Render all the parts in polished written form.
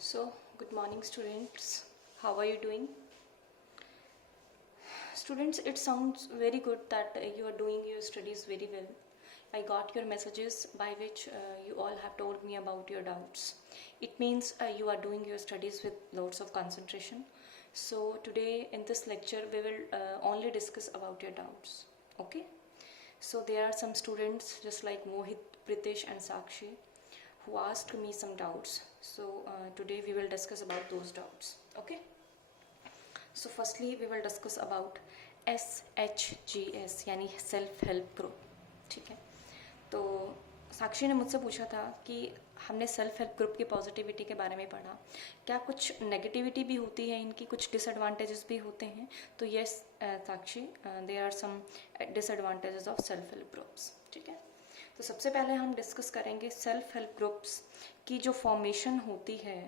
So, good morning, students. How are you doing? Students, it sounds very good that you are doing your studies very well. I got your messages by which you all have told me about your doubts. It means you are doing your studies with lots of concentration. So, today in this lecture, we will only discuss about your doubts. Okay? So, there are some students just like Mohit, Pritesh, and Sakshi who asked me some doubts. So today we will discuss about those doubts. Okay. So firstly we will discuss about SHGS यानी self help group. ठीक है. तो साक्षी ने मुझसे पूछा था कि हमने सेल्फ हेल्प ग्रुप की पॉजिटिविटी के बारे में पढ़ा, क्या कुछ नेगेटिविटी भी होती है, इनकी कुछ डिसएडवांटेजेस भी होते हैं. तो yes Sakshi, there are some disadvantages of self help groups. ठीक है. तो सबसे पहले हम डिस्कस करेंगे सेल्फ हेल्प ग्रुप्स की जो फॉर्मेशन होती है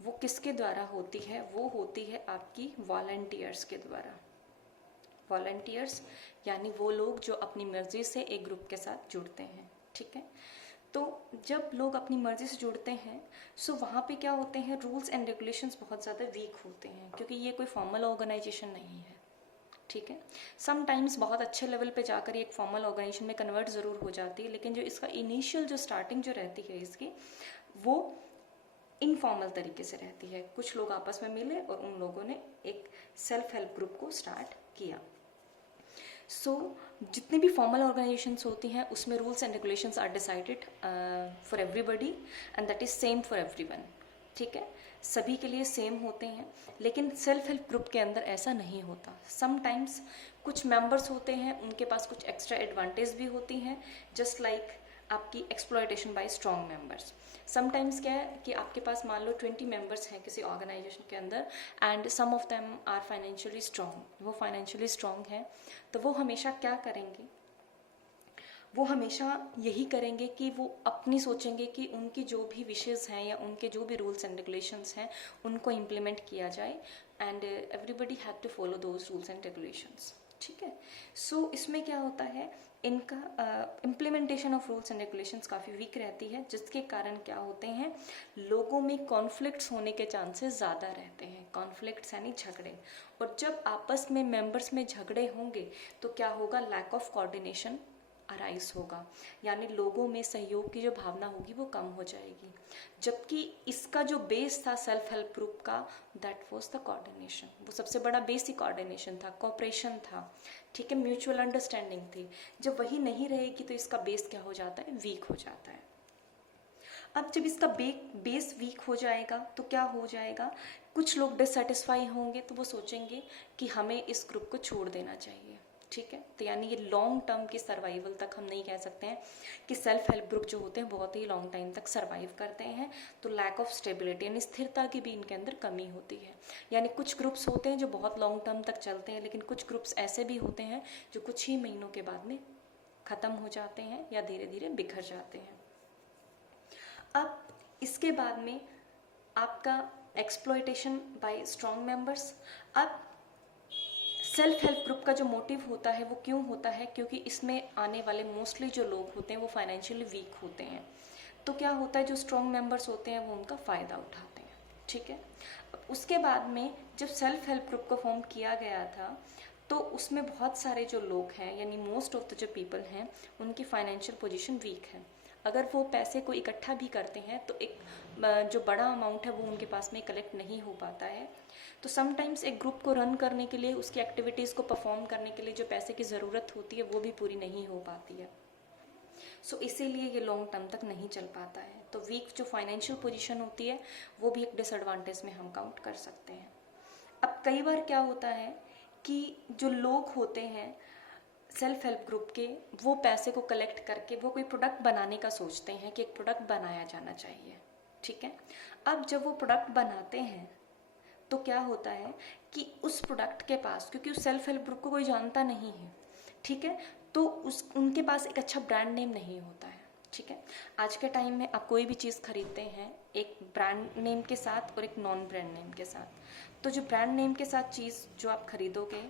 वो किसके द्वारा होती है. वो होती है आपकी वॉलंटियर्स के द्वारा. वॉलंटियर्स यानी वो लोग जो अपनी मर्जी से एक ग्रुप के साथ जुड़ते हैं. ठीक है. तो जब लोग अपनी मर्जी से जुड़ते हैं सो वहाँ पे क्या होते हैं, रूल्स एंड रेगुलेशंस बहुत ज़्यादा वीक होते हैं क्योंकि ये कोई फॉर्मल ऑर्गेनाइजेशन नहीं है. ठीक है. समटाइम्स बहुत अच्छे लेवल पे जाकर ये एक फॉर्मल ऑर्गेनाइजेशन में कन्वर्ट ज़रूर हो जाती है, लेकिन जो इसका इनिशियल जो स्टार्टिंग जो रहती है इसकी वो इनफॉर्मल तरीके से रहती है. कुछ लोग आपस में मिले और उन लोगों ने एक सेल्फ हेल्प ग्रुप को स्टार्ट किया. सो जितनी भी फॉर्मल ऑर्गेनाइजेशंस होती हैं उसमें rules and regulations are decided for everybody and that is same for everyone. ठीक है. सभी के लिए सेम होते हैं, लेकिन सेल्फ हेल्प ग्रुप के अंदर ऐसा नहीं होता. समटाइम्स कुछ मेंबर्स होते हैं उनके पास कुछ एक्स्ट्रा एडवांटेज भी होती हैं, जस्ट लाइक आपकी exploitation bye strong members. Sometimes क्या है कि आपके पास मान लो 20 मेंबर्स हैं किसी ऑर्गेनाइजेशन के अंदर and some of them are financially strong. वो फाइनेंशियली स्ट्रॉन्ग हैं तो वो हमेशा क्या करेंगे, वो हमेशा यही करेंगे कि वो अपनी सोचेंगे कि उनकी जो भी विशेज़ हैं या उनके जो भी रूल्स एंड रेगुलेशंस हैं उनको इम्प्लीमेंट किया जाए and everybody have to follow those rules and regulations. ठीक है. सो इसमें क्या होता है, इनका implementation of rules and regulations काफ़ी वीक रहती है, जिसके कारण क्या होते हैं, लोगों में कॉन्फ्लिक्ट्स होने के चांसेस ज़्यादा रहते हैं. कॉन्फ्लिक्ट्स यानी झगड़े. और जब आपस में मेंबर्स में झगड़े होंगे तो क्या होगा, लैक ऑफ कोऑर्डिनेशन अराइज होगा, यानी लोगों में सहयोग की जो भावना होगी वो कम हो जाएगी. जबकि इसका जो बेस था सेल्फ हेल्प ग्रुप का, दैट वाज द कोऑर्डिनेशन. वो सबसे बड़ा बेसिक कोऑर्डिनेशन था, कोऑपरेशन था. ठीक है. म्यूचुअल अंडरस्टैंडिंग थी. जब वही नहीं रहेगी तो इसका बेस क्या हो जाता है, वीक हो जाता है. अब जब इसका बेस वीक हो जाएगा तो क्या हो जाएगा, कुछ लोग डिससेटिस्फाई होंगे तो वो सोचेंगे कि हमें इस ग्रुप को छोड़ देना चाहिए. ठीक है. तो यानी ये लॉन्ग टर्म की सर्वाइवल तक हम नहीं कह सकते हैं कि सेल्फ हेल्प ग्रुप जो होते हैं बहुत ही लॉन्ग टाइम तक सर्वाइव करते हैं. तो लैक ऑफ स्टेबिलिटी यानी स्थिरता की भी इनके अंदर कमी होती है. यानी कुछ ग्रुप्स होते हैं जो बहुत लॉन्ग टर्म तक चलते हैं, लेकिन कुछ ग्रुप्स ऐसे भी होते हैं जो कुछ ही महीनों के बाद में ख़त्म हो जाते हैं या धीरे धीरे बिखर जाते हैं. अब इसके बाद में आपका एक्सप्लॉयटेशन बाय स्ट्रॉन्ग मेंबर्स. अब सेल्फ हेल्प ग्रुप का जो मोटिव होता है वो क्यों होता है, क्योंकि इसमें आने वाले मोस्टली जो लोग होते हैं वो फाइनेंशियली वीक होते हैं. तो क्या होता है, जो स्ट्रॉन्ग मेंबर्स होते हैं वो उनका फ़ायदा उठाते हैं. ठीक है. उसके बाद में जब सेल्फ हेल्प ग्रुप को फॉर्म किया गया था तो उसमें बहुत सारे जो लोग हैं यानी मोस्ट ऑफ द जो पीपल हैं उनकी फाइनेंशियल पोजीशन वीक है. अगर वो पैसे को इकट्ठा भी करते हैं तो एक जो बड़ा अमाउंट है वो उनके पास में कलेक्ट नहीं हो पाता है. तो समटाइम्स एक ग्रुप को रन करने के लिए, उसकी एक्टिविटीज़ को परफॉर्म करने के लिए जो पैसे की ज़रूरत होती है वो भी पूरी नहीं हो पाती है. सो इसीलिए ये लॉन्ग टर्म तक नहीं चल पाता है. तो वीक जो फाइनेंशियल पोजीशन होती है वो भी एक डिसएडवांटेज में हम काउंट कर सकते हैं. अब कई बार क्या होता है कि जो लोग होते हैं सेल्फ हेल्प ग्रुप के, वो पैसे को कलेक्ट करके वो कोई प्रोडक्ट बनाने का सोचते हैं कि एक प्रोडक्ट बनाया जाना चाहिए. ठीक है. अब जब वो प्रोडक्ट बनाते हैं तो क्या होता है कि उस प्रोडक्ट के पास, क्योंकि उस सेल्फ हेल्प ग्रुप को कोई जानता नहीं है, ठीक है, तो उनके पास एक अच्छा ब्रांड नेम नहीं होता है. ठीक है. आज के टाइम में आप कोई भी चीज़ खरीदते हैं एक ब्रांड नेम के साथ और एक नॉन ब्रांड नेम के साथ. तो जो ब्रांड नेम के साथ चीज़ जो आप खरीदोगे,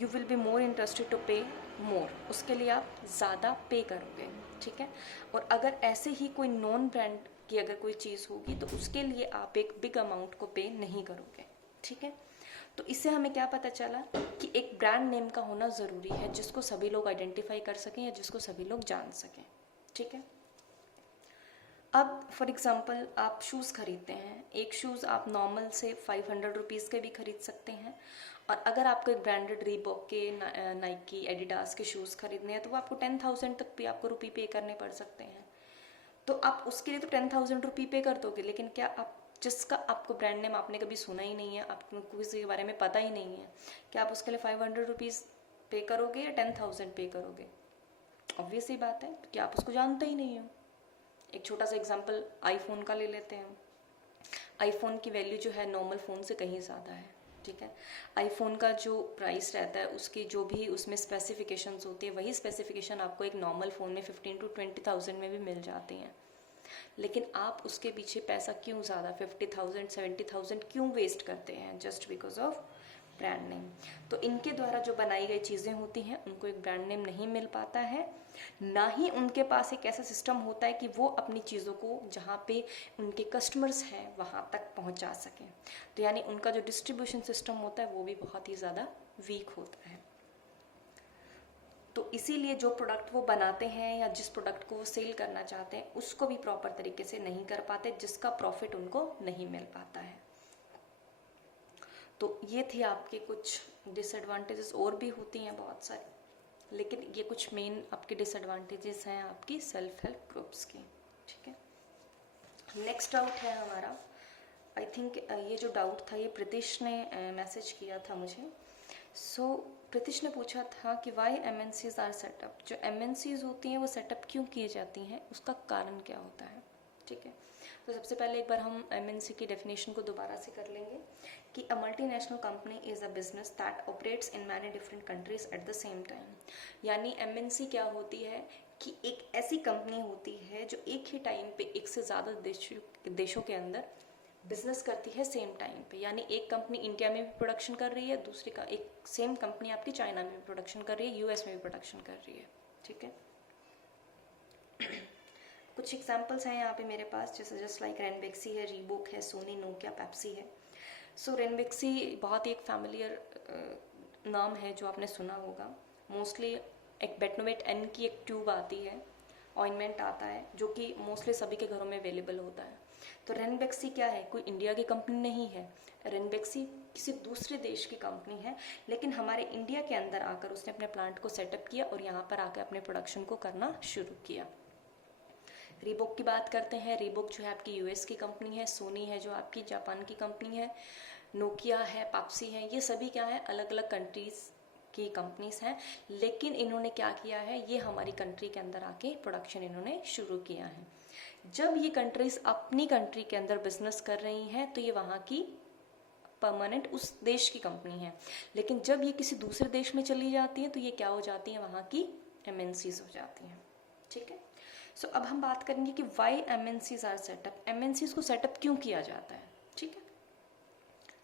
you will be more interested to pay more, उसके लिए आप ज़्यादा पे करोगे. ठीक है। और अगर ऐसे ही कोई नॉन ब्रांड की अगर कोई चीज़ होगी तो उसके लिए आप एक बिग अमाउंट को पे नहीं करोगे, ठीक है। तो इससे हमें क्या पता चला कि एक ब्रांड नेम का होना ज़रूरी है जिसको सभी लोग आइडेंटिफाई कर सकें या जिसको सभी लोग जान सकें, ठीक है। अब फॉर एग्ज़ाम्पल आप शूज़ खरीदते हैं, एक शूज़ आप नॉर्मल से 500 रुपीज़ के भी खरीद सकते हैं, और अगर आपको एक ब्रांडेड रीबॉक के, नाइकी, एडिडास के शूज़ खरीदने हैं तो वो आपको 10,000 तक भी आपको रुपये पे करने पड़ सकते हैं। तो आप उसके लिए तो 10,000 रुपये पे कर दोगे, लेकिन क्या आप जिसका आपको ब्रांड नेम आपने कभी सुना ही नहीं है, आपको किसी के बारे में पता ही नहीं है, क्या आप उसके लिए 500 रुपीज़ पे करोगे या 10,000 पे करोगे? ऑब्वियस ही बात है कि आप उसको जानते ही नहीं हो। एक छोटा सा एग्जांपल आईफोन का ले लेते हैं। आईफोन की वैल्यू जो है नॉर्मल फ़ोन से कहीं ज़्यादा है, ठीक है। आईफोन का जो प्राइस रहता है, उसकी जो भी उसमें स्पेसिफिकेशंस होती है, वही स्पेसिफिकेशन आपको एक नॉर्मल फ़ोन में 15 to 20,000 में भी मिल जाती हैं। लेकिन आप उसके पीछे पैसा क्यों ज़्यादा 50,000 70,000 क्यों वेस्ट करते हैं? Just because of brand name. तो इनके द्वारा जो बनाई गई चीज़ें होती हैं उनको एक ब्रांड नेम नहीं मिल पाता है, ना ही उनके पास एक ऐसा सिस्टम होता है कि वो अपनी चीज़ों को जहाँ पे उनके कस्टमर्स हैं वहाँ तक पहुँचा सकें। तो यानी उनका जो डिस्ट्रीब्यूशन सिस्टम होता है वो भी बहुत ही ज़्यादा वीक होता है। तो इसीलिए जो प्रोडक्ट वो बनाते हैं या जिस प्रोडक्ट को वो सेल करना चाहते हैं उसको भी प्रॉपर तरीके से नहीं कर पाते, जिसका प्रॉफिट उनको नहीं मिल पाता है। तो ये थी आपके कुछ डिसएडवांटेजेस, और भी होती हैं बहुत सारी, लेकिन ये कुछ मेन आपके डिसएडवांटेजेस हैं आपकी सेल्फ हेल्प ग्रुप्स की, ठीक है। नेक्स्ट डाउट है हमारा, आई थिंक ये जो डाउट था ये प्रीतिश ने मैसेज किया था मुझे। सो प्रीतिश ने पूछा था कि वाई MNCs आर सेटअप, जो MNCs होती हैं वो सेटअप क्यों किए जाती हैं, उसका कारण क्या होता है, ठीक है। तो सबसे पहले एक बार हम MNC की डेफिनेशन को दोबारा से कर लेंगे कि a multinational company is a business that operates in many different countries at the same time. यानी MNC क्या होती है कि एक ऐसी कंपनी होती है जो एक ही टाइम पे एक से ज़्यादा देशों के अंदर बिजनेस करती है सेम टाइम पे। यानी एक कंपनी इंडिया में भी प्रोडक्शन कर रही है, दूसरी का एक सेम कंपनी आपकी चाइना में भी प्रोडक्शन कर रही है, US में भी प्रोडक्शन कर रही है, ठीक है। कुछ एग्जांपल्स हैं यहाँ पे मेरे पास, जैसे जस्ट लाइक रेनबेक्सी है, रीबॉक है, सोनी, नोकिया, पेप्सी है। सो रेनबेक्सी बहुत ही एक फैमिलियर नाम है जो आपने सुना होगा। मोस्टली एक बेटनोवेट N की एक ट्यूब आती है, ऑइंटमेंट आता है, जो कि मोस्टली सभी के घरों में अवेलेबल होता है। तो रेनबेक्सी क्या है, कोई इंडिया की कंपनी नहीं है। रेनबेक्सी किसी दूसरे देश की कंपनी है, लेकिन हमारे इंडिया के अंदर आकर उसने अपने प्लांट को सेटअप किया और यहाँ पर आकर अपने प्रोडक्शन को करना शुरू किया। रीबॉक की बात करते हैं। रीबॉक जो है आपकी US की कंपनी है, सोनी है जो आपकी जापान की कंपनी है, नोकिया है, पेप्सी है, ये सभी क्या है अलग अलग कंट्रीज की कंपनीज हैं। लेकिन इन्होंने क्या किया है, ये हमारी कंट्री के अंदर आके प्रोडक्शन इन्होंने शुरू किया है। जब ये कंट्रीज अपनी कंट्री के अंदर बिजनेस कर रही हैं तो ये वहाँ की परमानेंट उस देश की कंपनी है, लेकिन जब ये किसी दूसरे देश में चली जाती है तो ये क्या हो जाती है, वहाँ की MNCs हो जाती हैं, ठीक है। सो अब हम बात करेंगे कि why MNCs are set up, MNCs को सेटअप क्यों किया जाता है, ठीक है।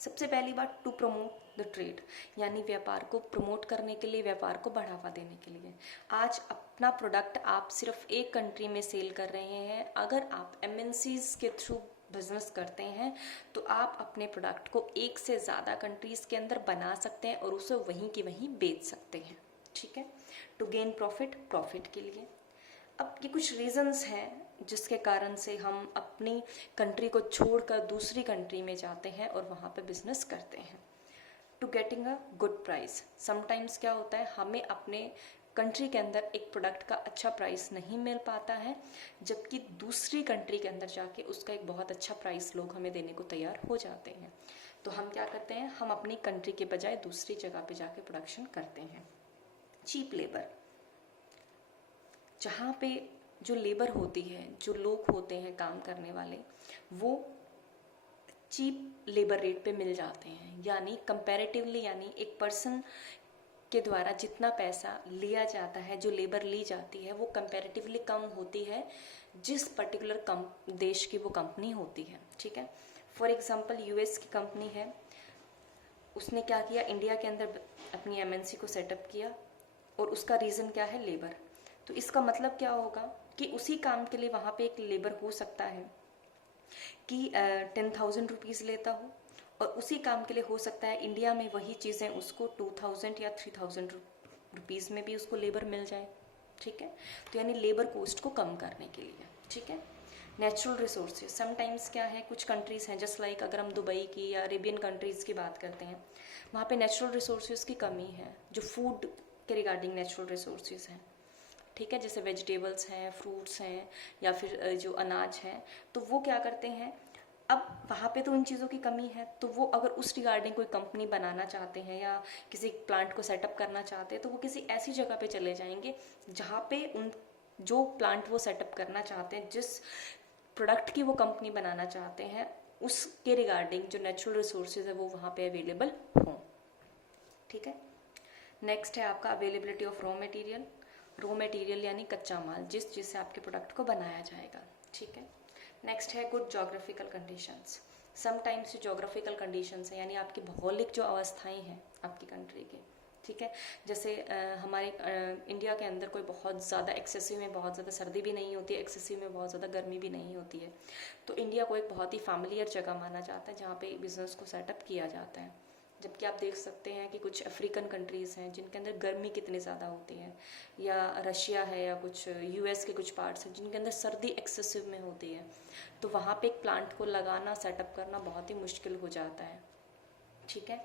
सबसे पहली बात, टू प्रमोट द ट्रेड, यानी व्यापार को प्रमोट करने के लिए, व्यापार को बढ़ावा देने के लिए। आज अपना प्रोडक्ट आप सिर्फ एक कंट्री में सेल कर रहे हैं, अगर आप MNCs के थ्रू बिजनेस करते हैं तो आप अपने प्रोडक्ट को एक से ज़्यादा कंट्रीज़ के अंदर बना सकते हैं और उसे वहीं की वहीं बेच सकते हैं, ठीक है। टू गेन प्रॉफिट के लिए। अब ये कुछ रीजंस हैं जिसके कारण से हम अपनी कंट्री को छोड़कर दूसरी कंट्री में जाते हैं और वहाँ पे बिजनेस करते हैं। To getting a good price, sometimes क्या होता है, हमें अपने कंट्री के अंदर एक प्रोडक्ट का अच्छा प्राइस नहीं मिल पाता है, जबकि दूसरी कंट्री के अंदर जाके उसका एक बहुत अच्छा प्राइस लोग हमें देने को तैयार हो जाते हैं। तो हम क्या करते हैं, हम अपनी कंट्री के बजाय दूसरी जगह पे जाके प्रोडक्शन करते हैं। चीप लेबर, जहाँ पे जो लेबर होती है, जो लोग होते हैं काम करने वाले, वो चीप लेबर रेट पे मिल जाते हैं। यानी कंपैरेटिवली, यानी एक पर्सन के द्वारा जितना पैसा लिया जाता है, जो लेबर ली जाती है, वो कंपैरेटिवली कम होती है जिस पर्टिकुलर देश की वो कंपनी होती है, ठीक है। फॉर एग्जांपल US की कंपनी है, उसने क्या किया, इंडिया के अंदर अपनी MNC को सेटअप किया और उसका रीज़न क्या है, लेबर। तो इसका मतलब क्या होगा कि उसी काम के लिए वहाँ पे एक लेबर हो सकता है कि 10,000 रुपीज़ लेता हो, और उसी काम के लिए हो सकता है इंडिया में वही चीज़ें उसको 2,000 या 3,000 रुपीज़ में भी उसको लेबर मिल जाए। ठीक है, तो यानी लेबर कॉस्ट को कम करने के लिए। ठीक है, नेचुरल रिसोर्सेज समटाइम्स क्या है, कुछ कंट्रीज़ हैं जस्ट लाइक अगर हम दुबई की या अरेबियन कंट्रीज़ की बात करते हैं, वहाँ पे नेचुरल रिसोर्सेज की कमी है, जो फूड के रिगार्डिंग नेचुरल रिसोर्सेज हैं। ठीक है, जैसे वेजिटेबल्स हैं, फ्रूट्स हैं, या फिर जो अनाज है, तो वो क्या करते हैं, अब वहाँ पे तो इन चीज़ों की कमी है, तो वो अगर उस रिगार्डिंग कोई कंपनी बनाना चाहते हैं या किसी प्लांट को सेटअप करना चाहते हैं, तो वो किसी ऐसी जगह पे चले जाएंगे जहाँ पे उन जो प्लांट वो सेटअप करना चाहते हैं, जिस प्रोडक्ट की वो कंपनी बनाना चाहते हैं, उसके रिगार्डिंग जो नेचुरल रिसोर्सेज है वो वहाँ पे अवेलेबल हों। ठीक है, नेक्स्ट है आपका availability of raw material. Raw material यानी कच्चा माल, जिससे आपके प्रोडक्ट को बनाया जाएगा। ठीक है, नेक्स्ट है गुड जोग्राफिकल कंडीशंस। समटाइम्स जो जोग्राफिकल कंडीशंस है यानी आपकी भौगोलिक जो अवस्थाएं हैं आपकी कंट्री की। ठीक है, जैसे हमारे इंडिया के अंदर कोई बहुत ज़्यादा एक्सेसिव में बहुत ज़्यादा सर्दी भी नहीं होती है, एक्सेसिव में बहुत ज़्यादा गर्मी भी नहीं होती है, तो इंडिया को एक बहुत ही फैमिलियर जगह माना जाता है जहाँ पे बिज़नेस को सेटअप किया जाता है। जबकि आप देख सकते हैं कि कुछ अफ्रीकन कंट्रीज़ हैं जिनके अंदर गर्मी कितनी ज़्यादा होती है, या रशिया है, या कुछ यूएस के कुछ पार्ट्स हैं जिनके अंदर सर्दी एक्सेसिव में होती है, तो वहाँ पे एक प्लांट को लगाना, सेटअप करना बहुत ही मुश्किल हो जाता है। ठीक है,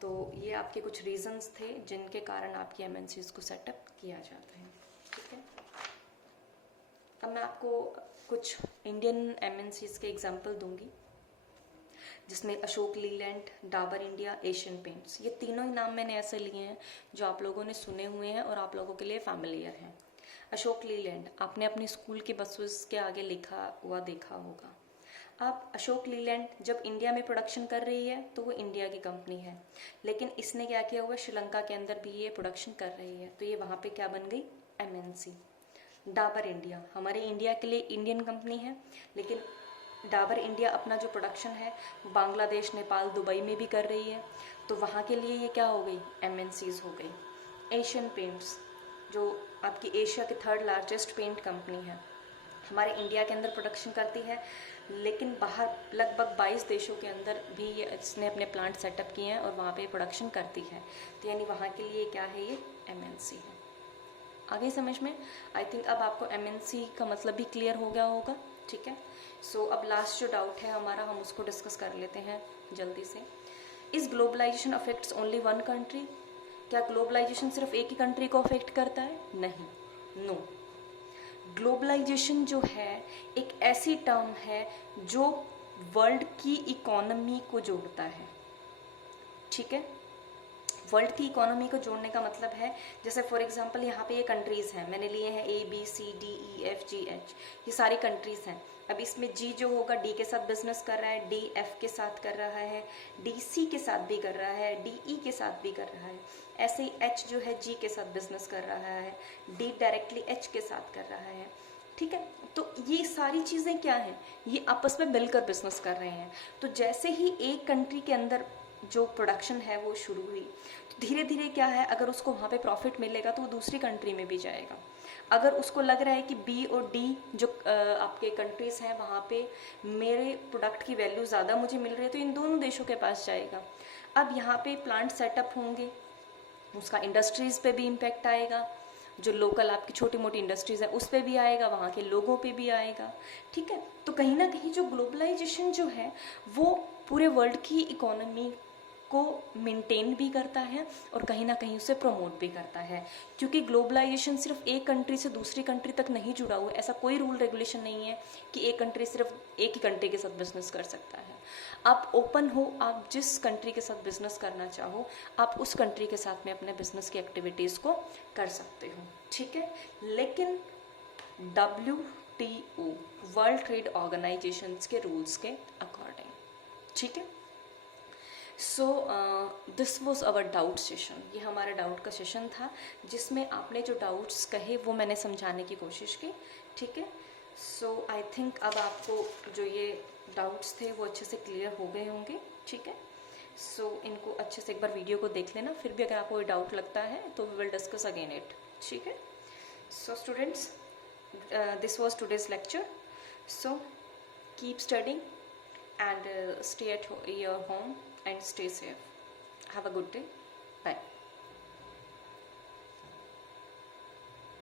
तो ये आपके कुछ रीजंस थे जिनके कारण आपकी एमएनसीज को सेटअप किया जाता है। ठीक है, अब मैं आपको कुछ इंडियन एमएनसीज के एग्जांपल दूंगी, जिसमें Ashok Leyland, Dabur India, Asian paints, ये तीनों ही नाम मैंने ऐसे लिए हैं जो आप लोगों ने सुने हुए हैं और आप लोगों के लिए फैमिलियर हैं। अशोक लीलैंड आपने अपनी स्कूल की बसेस के आगे लिखा हुआ देखा होगा। अब अशोक लीलैंड जब इंडिया में प्रोडक्शन कर रही है तो वो इंडिया की कंपनी है, लेकिन इसने क्या किया हुआ, श्रीलंका के अंदर भी ये प्रोडक्शन कर रही है, तो ये वहाँ पे क्या बन गई, एमएनसी। डाबर इंडिया हमारे इंडिया के लिए इंडियन कंपनी है, लेकिन डाबर इंडिया अपना जो प्रोडक्शन है बांग्लादेश, नेपाल, दुबई में भी कर रही है, तो वहाँ के लिए ये क्या हो गई, एमएनसीज हो गई। एशियन पेंट्स जो आपकी एशिया की 3rd लार्जेस्ट पेंट कंपनी है, हमारे इंडिया के अंदर प्रोडक्शन करती है, लेकिन बाहर लगभग 22 देशों के अंदर भी ये इसने अपने प्लांट सेटअप किए हैं और वहाँ पे प्रोडक्शन करती है, तो यानी वहाँ के लिए क्या है, ये एमएनसी है। आगे समझ में, आई थिंक अब आपको एमएनसी का मतलब भी क्लियर हो गया होगा। ठीक है, सो अब लास्ट जो डाउट है हमारा, हम उसको डिस्कस कर लेते हैं जल्दी से। Is globalization affects only one country? क्या ग्लोबलाइजेशन सिर्फ एक ही कंट्री को अफेक्ट करता है? नहीं, नो। ग्लोबलाइजेशन जो है एक ऐसी टर्म है जो वर्ल्ड की इकोनॉमी को जोड़ता है। ठीक है, वर्ल्ड की इकोनॉमी को जोड़ने का मतलब है, जैसे फॉर एग्जांपल यहाँ पे ये कंट्रीज़ हैं, मैंने लिए हैं ABCDEFGH, ये सारी कंट्रीज़ हैं। अब इसमें G जो होगा D के साथ बिजनेस कर रहा है, D F के साथ कर रहा है, D C के साथ भी कर रहा है, D E के साथ भी कर रहा है, ऐसे ही H जो है G के साथ बिजनेस कर रहा है, D डायरेक्टली H के साथ कर रहा है। ठीक है, तो ये सारी चीज़ें क्या हैं, ये आपस में मिलकर बिजनेस कर रहे हैं। तो जैसे ही एक कंट्री के अंदर जो प्रोडक्शन है वो शुरू हुई, तो धीरे धीरे क्या है, अगर उसको वहाँ पे प्रॉफिट मिलेगा तो वो दूसरी कंट्री में भी जाएगा। अगर उसको लग रहा है कि बी और डी जो आपके कंट्रीज़ हैं वहाँ पे मेरे प्रोडक्ट की वैल्यू ज़्यादा मुझे मिल रही है, तो इन दोनों देशों के पास जाएगा। अब यहाँ पे प्लांट सेटअप होंगे, उसका इंडस्ट्रीज़ पे भी इम्पेक्ट आएगा, जो लोकल आपकी छोटी मोटी इंडस्ट्रीज़ है उस पर भी आएगा, वहाँ के लोगों पे भी आएगा। ठीक है, तो कहीं ना कहीं जो ग्लोबलाइजेशन जो है वो पूरे वर्ल्ड की इकोनॉमी को मेंटेन भी करता है और कहीं ना कहीं उसे प्रमोट भी करता है, क्योंकि ग्लोबलाइजेशन सिर्फ एक कंट्री से दूसरी कंट्री तक नहीं जुड़ा हुआ है। ऐसा कोई रूल रेगुलेशन नहीं है कि एक कंट्री सिर्फ एक ही कंट्री के साथ बिजनेस कर सकता है। आप ओपन हो, आप जिस कंट्री के साथ बिजनेस करना चाहो आप उस कंट्री के साथ में अपने बिजनेस की एक्टिविटीज़ को कर सकते हो। ठीक है, लेकिन WTO वर्ल्ड ट्रेड ऑर्गेनाइजेशन के रूल्स के अकॉर्डिंग। ठीक है, so this was our doubt session. ये हमारा डाउट का सेशन था जिसमें आपने जो डाउट्स कहे वो मैंने समझाने की कोशिश की। ठीक है, सो आई थिंक अब आपको जो ये डाउट्स थे वो अच्छे से क्लियर हो गए होंगे। ठीक है, सो इनको अच्छे से एक बार वीडियो को देख लेना, फिर भी अगर आपको कोई डाउट लगता है तो we will discuss again it. ठीक है, so students this was today's lecture. So keep studying and stay at your home and stay safe. Have a good day. Bye.